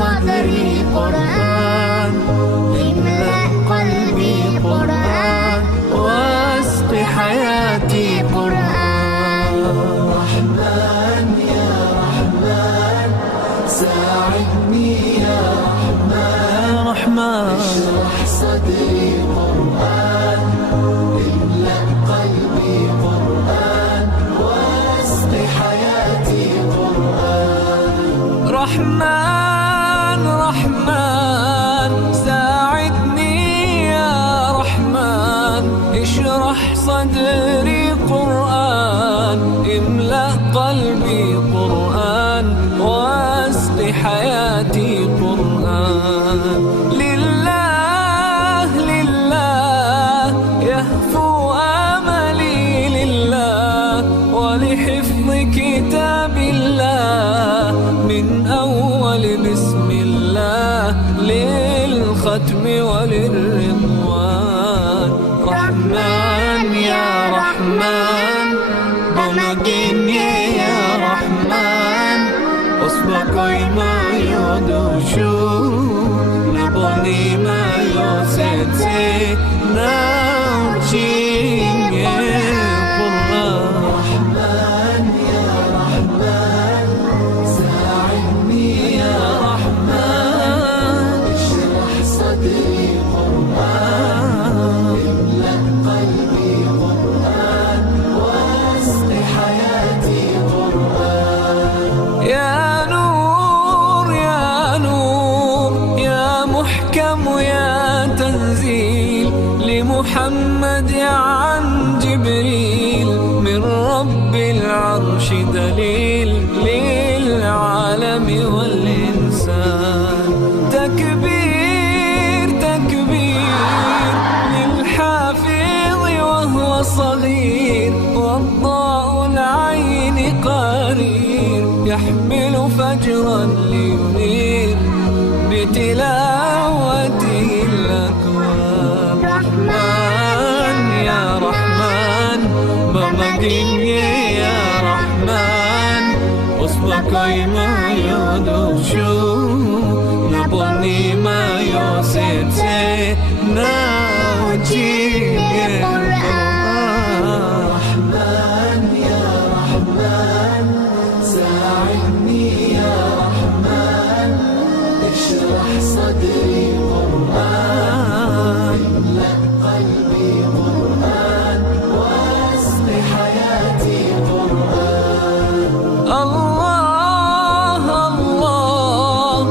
صدري قرآن، املأ قلبي قرآن، واسق حياتي قرآن. رحمن يا رحمن ساعدني يا رحمن، اشرح صدري قرآن، املأ قلبي قرآن، واسق حياتي قرآن. رحمن رحمن ساعدني يا رحمن، اشرح صدري قرآن، املأ قلبي قرآن، واسق حياتي قرآن. لله لله يهفو آملي لله، ولحفظ كتاب الله من أول بسم الله للختم وللرضوان. رحمن يا رحمن بمجيني يا رحمن، أصبحي ما يدوشو نبني ما يوسيتي نوشي رحمن يا رحمن ساعدني يا رحمن، اشرح صدري قرآن، املأ قلبي قرآن، واسق حياتي قرآن. يا نور يا نور يا محكم يا تنزيل لمحمد عن جبريل، من رب العرش دليل للعالم والإنسان. تكبير تكبير للحافظ وهو صغير، والضاء العين قرير، يحمل فجرا لينير بتلاوته الأكوان. رحمن يا رحمن بمجيني يا رحمن، أصبحي ما يدوشو نبني ما يوسيتي نوجي رحمن يا رحمن ساعدني يا رحمن، اشرح صدري قرآن، املأ قلبي قرآن، واسق حياتي قرآن. الله الله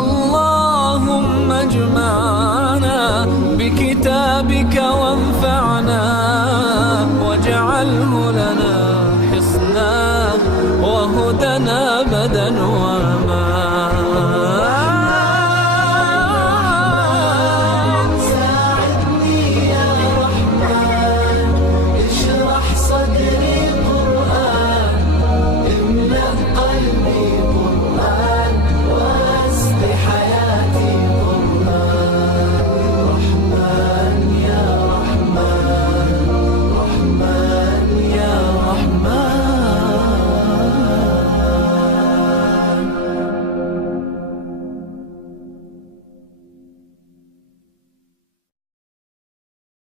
اللهم اجمعنا بكتابك